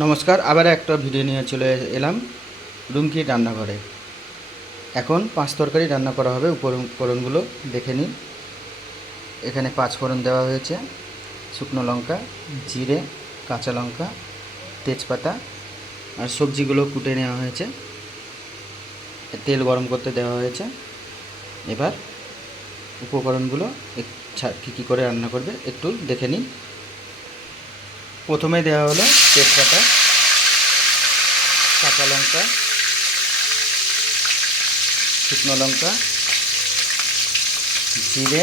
নমস্কার, আবার একটা ভিডিও নিয়ে চলে এলাম রুমকির রান্নাঘরে। এখন পাঁচ তরকারি রান্না করা হবে। উপকরণগুলো দেখে নিন। এখানে 5 ফোড়ন দেওয়া হয়েছে, শুকনো লঙ্কা, জিরে, কাঁচা লঙ্কা, তেজপাতা আর সবজিগুলো কুটে নেওয়া হয়েছে। তেল গরম করতে দেওয়া হয়েছে। এবার উপকরণগুলো কী করে রান্না করবে একটু দেখে নিন। প্রথমে দেওয়া হলো তেজপাতা, কাঁচা লঙ্কা, শুকনো লঙ্কা, জিরে,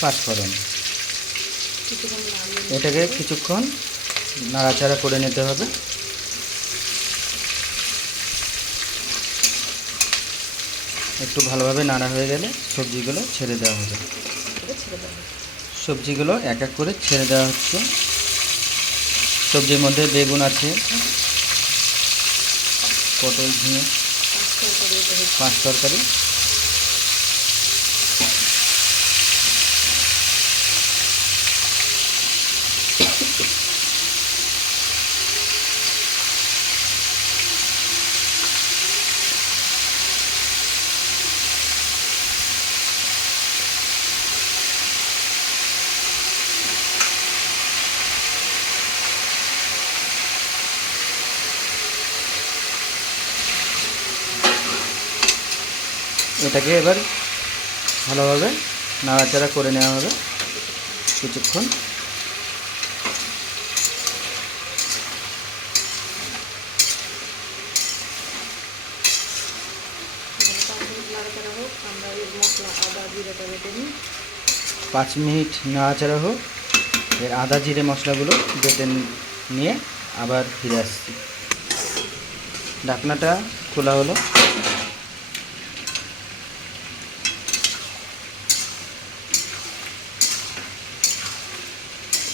5 ফোড়ন। এটাকে কিছুক্ষণ নাড়াচাড়া করে নিতে হবে। একটু ভালোভাবে নাড়া হয়ে গেলে সবজিগুলো ছেড়ে দেওয়া হবে। সবজিগুলো এক এক করে ছেড়ে দেওয়া হচ্ছে। সবজির মধ্যে বেগুন আছে, পটল, ঝিঙে, 5 তরকারি। এটাকে এবার ভালোভাবে নাড়াচাড়া করে নেওয়া হবে কিছুক্ষণ। আমরা এর মশলা আদা জিরাটা বেটে নিই। 5 মিনিট নাড়াচাড়া হোক। এর আদা জিরে মশলাগুলো বেটে নিয়ে আবার ফিরে আসছি। ঢাকনাটা খোলা হলো।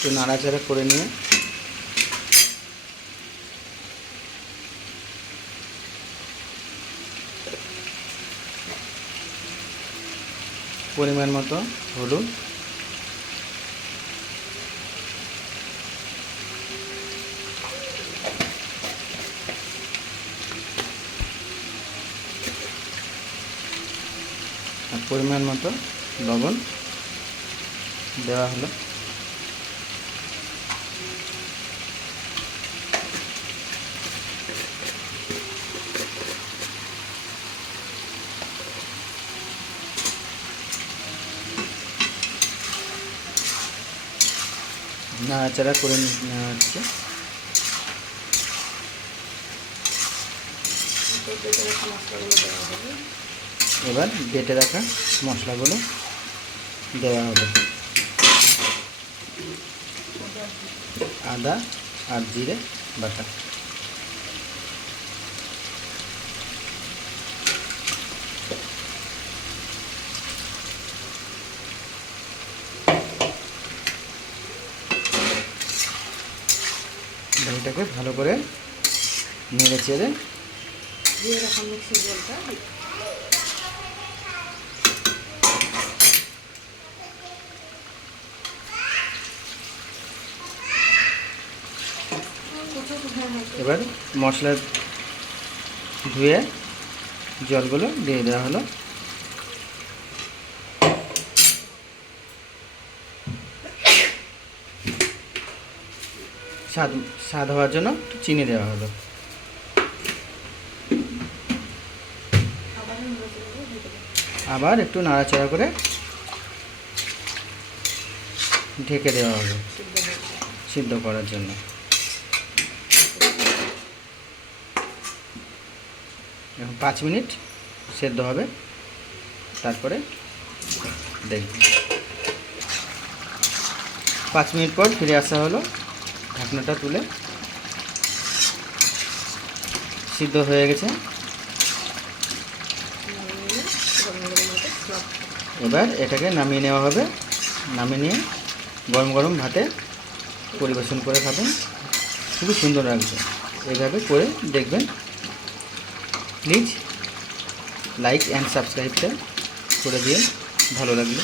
একটু নাড়াচাড়া করে নিয়ে পরিমাণ মতো হলুদ, আর পরিমাণ মতো লবণ দেওয়া হলো। নাড়াচাড়া করে নেওয়া হচ্ছে। এবার বেটে রাখা মশলাগুলো দেওয়া হবে। আদা আর জিরে বাটা, এটাকে ভালো করে নেড়ে চেড়ে এবার মশলা ধুয়ে জলগুলো দিয়ে দেওয়া হলো। স্বাদ হওয়ার জন্য একটু চিনি দেওয়া হলো। আবার একটু নাড়াচাড়া করে ঢেকে দেওয়া হবে সিদ্ধ করার জন্য। এখন 5 মিনিট সেদ্ধ হবে, তারপরে দেখব। 5 মিনিট পর ফিরে আসা হলো। ঢাকনাটা তুলে সিদ্ধ হয়ে গেছে। এবার এটাকে নামিয়ে নেওয়া হবে। নামিয়ে নিয়ে গরম গরম ভাতে পরিবেশন করে খাবেন, খুবই সুন্দর লাগবে। এইভাবে করে দেখবেন। প্লিজ লাইক অ্যান্ড সাবস্ক্রাইবটা করে দিয়ে ভালো লাগবে।